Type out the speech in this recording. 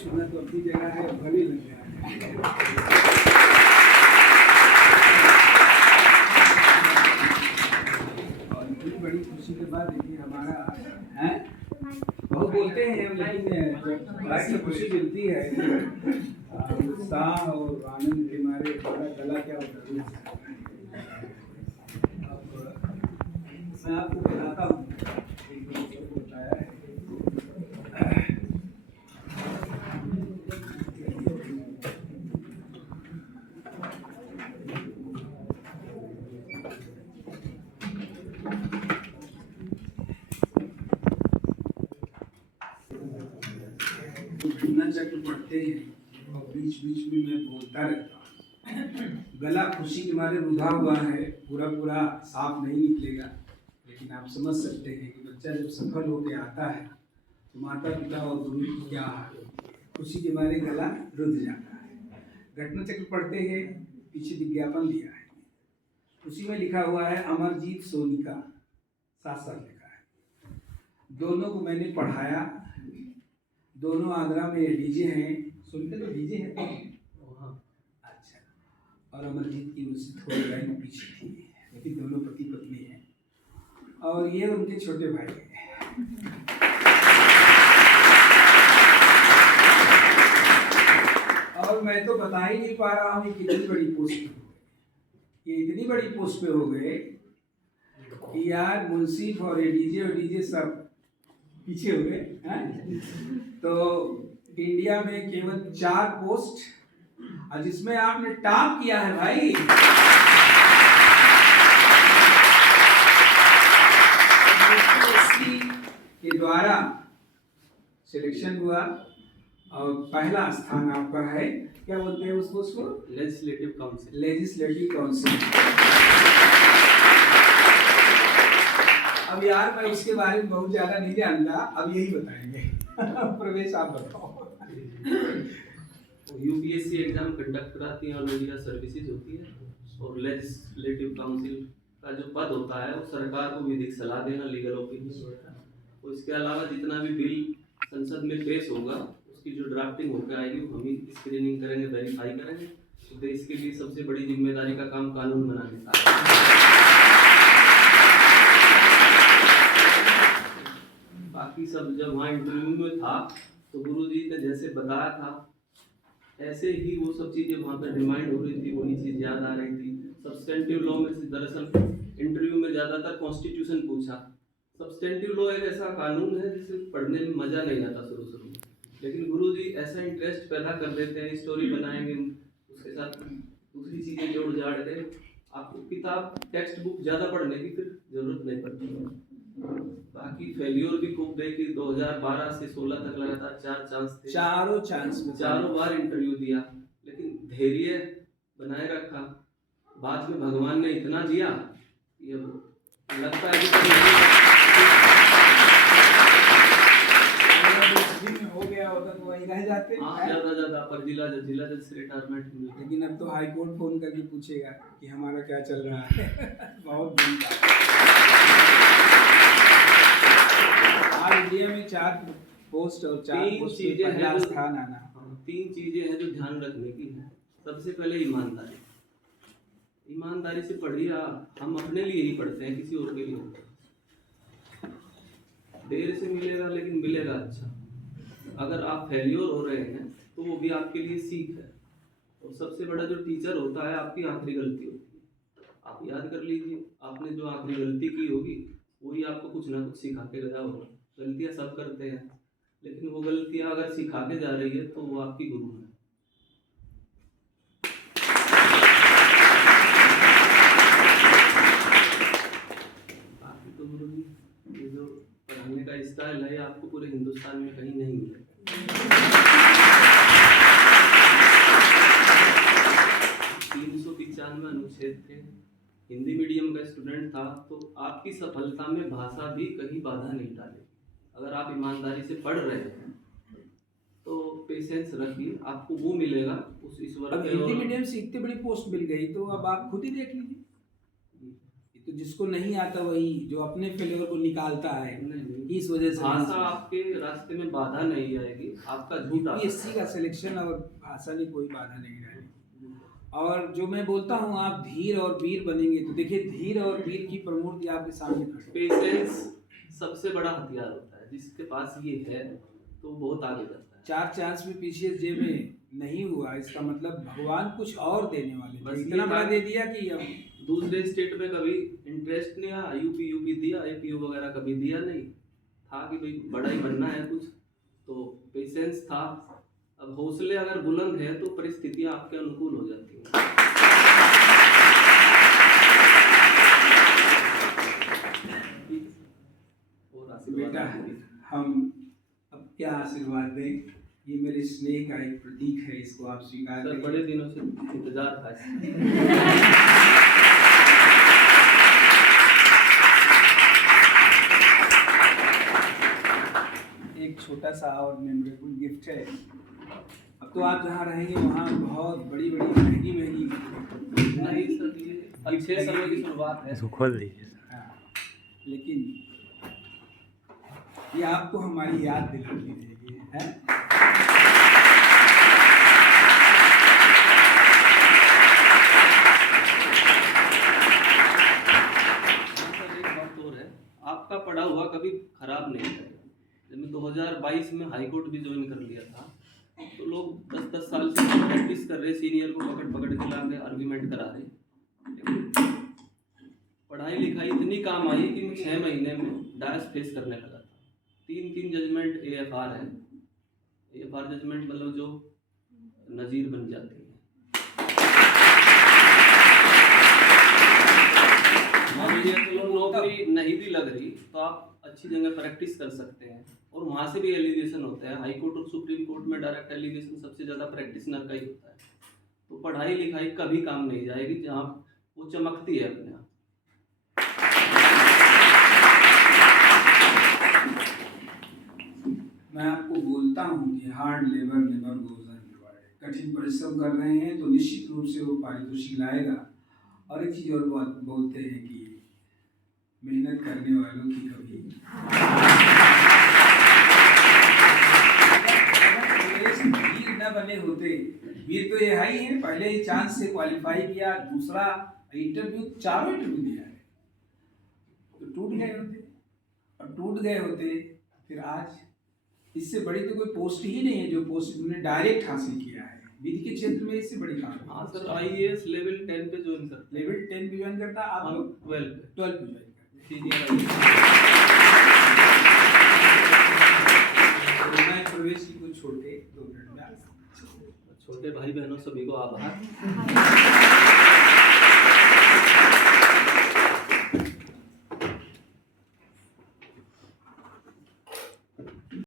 छूना तो अपनी जगह है, भली लग गया है। और इतनी बड़ी खुशी के बाद देखिए हमारा है, बहुत बोलते हैं हम, लेकिन बात से खुशी मिलती है, उत्साह और आनंद हमारे गला क्या होता है। मैं आपको बताता हूँ, बताया है चक्र पढ़ते हैं और बीच बीच में मैं बोलता रहता हूँ। गला खुशी के मारे रुधा हुआ है, पूरा पूरा साफ नहीं निकलेगा, लेकिन आप समझ सकते हैं कि बच्चा जब सफल होकर आता है तो माता पिता और गुरु की क्या हाल, खुशी के मारे गला रुध जाता है। घटना चक्र पढ़ते हैं, पीछे विज्ञापन दिया है, उसी में लिखा हुआ है अमरजीत सोनी का, साथ साथ लिखा है। दोनों को मैंने पढ़ाया, दोनों आगरा में डीजे हैं, सुनते तो डीजे हैं। अच्छा, और अमरजीत की मुझसे थोड़ी लाइन पीछे थी, लेकिन दोनों पति पत्नी हैं और ये उनके छोटे भाई हैं। और मैं तो बता ही नहीं पा रहा हूँ कि कितनी बड़ी पोस्ट पे हो गए, ये इतनी बड़ी पोस्ट पे हो गए कि यार मुंसिफ और डीजे सब पीछे हो गए। तो इंडिया में केवल 4 पोस्ट, और जिसमें आपने टॉप किया है भाई। के द्वारा सिलेक्शन हुआ और पहला स्थान आपका है, क्या बोलते हैं उसको, लेजिस्लेटिव काउंसिल। Legislative council. अब यार मैं उसके बारे में बहुत ज्यादा नहीं जानता, अब यही बताएंगे। प्रवेश आप बताओ। यूपीएससी एग्जाम कंडक्ट कराती है, ऑल इंडिया सर्विसेज होती है, और लेजिस्लेटिव काउंसिल का जो पद होता है वो सरकार को विधिक सलाह देना, लीगल ओपिनियन होता है। और इसके अलावा जितना भी बिल संसद में पेश होगा उसकी जो ड्राफ्टिंग होकर आएगी वो हम ही स्क्रीनिंग करेंगे, वेरीफाई करेंगे। तो देश के लिए सबसे बड़ी जिम्मेदारी का काम कानून बनाने का है। बाकी सब जब वहाँ इंटरव्यू में था तो गुरुजी ने जैसे बताया था ऐसे ही वो सब चीज़ें वहाँ पर रिमाइंड हो रही थी, वही चीज़ याद आ रही थी। सब्सटेंटिव लॉ में से दरअसल इंटरव्यू में ज़्यादातर कॉन्स्टिट्यूशन पूछा। सब्सटेंटिव लॉ एक ऐसा कानून है जिसे पढ़ने में मज़ा नहीं आता शुरू में, लेकिन गुरुजी ऐसा इंटरेस्ट पैदा कर देते हैं, स्टोरी बनाएंगे, उसके साथ दूसरी चीज़ें जोड़ जाड़ के आपको किताब टेक्स्ट बुक ज़्यादा पढ़ने की फिर ज़रूरत नहीं पड़ती। बाकी फेल्योर भी खूब देखी, 2012 से 16 तक लगातार 4 चांस थे, चारों बार इंटरव्यू दिया, लेकिन धैर्य बनाए रखा। बाद में भगवान ने इतना दिया ये लगता है कि हो गया होता तो वहीं रह जाते। ज्यादा पर जिला जज से रिटायरमेंट मिली, लेकिन अब तो हाई कोर्ट फोन करके पूछेगा कि हमारा क्या चल रहा है। बहुत बड़ी बात। आज इंडिया में 4 पोस्ट और 4 पोस्ट पे पहला स्थान आना। 3 चीजें हैं जो ध्यान रखने की है। सबसे पहले ईमानदारी, ईमानदारी से पढ़िए। हम अपने लिए ही पढ़ते हैं, किसी और के लिए नहीं। देर से मिलेगा लेकिन मिलेगा अच्छा। अगर आप फेल्योर हो रहे हैं तो वो भी आपके लिए सीख है। और सबसे बड़ा जो टीचर होता है आपकी आखिरी गलती होती है। आप याद कर लीजिए, आपने जो आखिरी गलती की होगी वही आपको कुछ ना कुछ सिखा के गया होगा। गलतियां सब करते हैं, लेकिन वो गलतियां अगर सिखा के जा रही है तो वो आपकी गुरु है। बाकी तो गुरु जी ये जो पढ़ाने का स्टाइल है आपको पूरे हिंदुस्तान में कहीं नहीं मिलेगा। 300 95 अनुच्छेद थे, हिंदी मीडियम का स्टूडेंट था, तो आपकी सफलता में भाषा भी कहीं बाधा नहीं डालेगी। अगर आप ईमानदारी से पढ़ रहे हैं तो पेशेंस रखिए, आपको वो मिलेगा उस ईश्वर अब के। हिंदी और मीडियम से इतनी बड़ी पोस्ट मिल गई तो अब आप खुद ही देख लीजिए, ये तो जिसको नहीं आता वही जो अपने फेलियर को निकालता है, नहीं, इस वजह से भाषा आपके रास्ते में बाधा नहीं आएगी, आपका झूठा यूपीएससी का सिलेक्शन और भाषा में कोई बाधा नहीं रहेगी। और जो मैं बोलता हूँ आप धीर और वीर बनेंगे, तो देखिए धीर और वीर की प्रमूर्ति आपके सामने खड़ी है। पेशेंस सबसे बड़ा हथियार होता है, जिसके पास ये है तो बहुत आगे जाता है। 4 चांस में पीसीएस जे में नहीं हुआ, इसका मतलब भगवान कुछ और देने वाले थे, बस इतना ये बड़ा था- दे दिया कि अब दूसरे स्टेट में कभी इंटरेस्ट नहीं आया, यूपी दिया, एपीयू वगैरह कभी दिया नहीं था कि भाई बड़ा ही बनना है कुछ, तो पेशेंस था। अब हौसले अगर बुलंद है तो परिस्थितियां आपके अनुकूल हो जाती हैं। और आशीर्वाद बेटा दीजिए। हम अब क्या आशीर्वाद दें, ये मेरे स्नेह का एक प्रतीक है, इसको आप स्वीकार सर करिए। बड़े दिनों से इंतजार था इसका। एक छोटा सा और मेमोरेबल गिफ्ट है। अब तो आप जहाँ रहेंगे वहाँ बहुत बड़ी बड़ी महंगी नहीं सर, ये अच्छे समय की शुरुआत है। इसको खोल दीजिए। हाँ, लेकिन ये आपको हमारी याद दिलाती रहेगी, है? सर एक बात और है, आपका पढ़ा हुआ कभी खराब नहीं है। जब मैं 2022 में हाई कोर्ट भी ज्वाइन कर लिया था, तो लोग 10-10 साल से प्रैक्टिस कर रहे, सीनियर को पकड़ के ला के आर्ग्यूमेंट करा रहे, लेकिन पढ़ाई लिखाई इतनी काम आई कि मैं 6 महीने में डायस फेस करने लगा था। 3 जजमेंट AFR है, AFR जजमेंट मतलब जो नज़ीर बन जाती है। मान लीजिए चलो नौकरी नहीं भी लग रही तो आप अच्छी जगह प्रैक्टिस कर सकते हैं, और वहाँ से भी एलिवेशन होता है। हाई कोर्ट और सुप्रीम कोर्ट में डायरेक्ट एलिवेशन सबसे ज़्यादा प्रैक्टिशनर का ही होता है। तो पढ़ाई लिखाई कभी काम नहीं जाएगी जहाँ वो चमकती है अपने आप। मैं आपको बोलता हूँ कि हार्ड लेबर नेवर गोज अनरिवार्डेड। कठिन परिश्रम कर रहे हैं तो निश्चित रूप से वो पारितोषिक लाएगा। और एक चीज़ और बोलते हैं कि मेहनत करने वालों की कभी वीर न बने होते। वीर तो ये है ही है, पहले ही चांस से क्वालिफाई किया, दूसरा इंटरव्यू, 4 इंटरव्यू दिया है, तो टूट गए होते। और टूट गए होते फिर आज इससे बड़ी तो कोई पोस्ट ही नहीं है जो पोस्ट उन्होंने डायरेक्ट हासिल किया है विधि के क्षेत्र में। इससे बड़ी काम हाँ सर, IAS लेवल 10 पे ज्वाइन करते हैं। लेवल 10 भी ज्वाइन करता, आप लोग 12 पे 12 भी ज्वाइन करते हैं। सीनियर मैं प्रवेश की कुछ छोटे 2 मिनट में छोटे भाई बहनों सभी को आभार।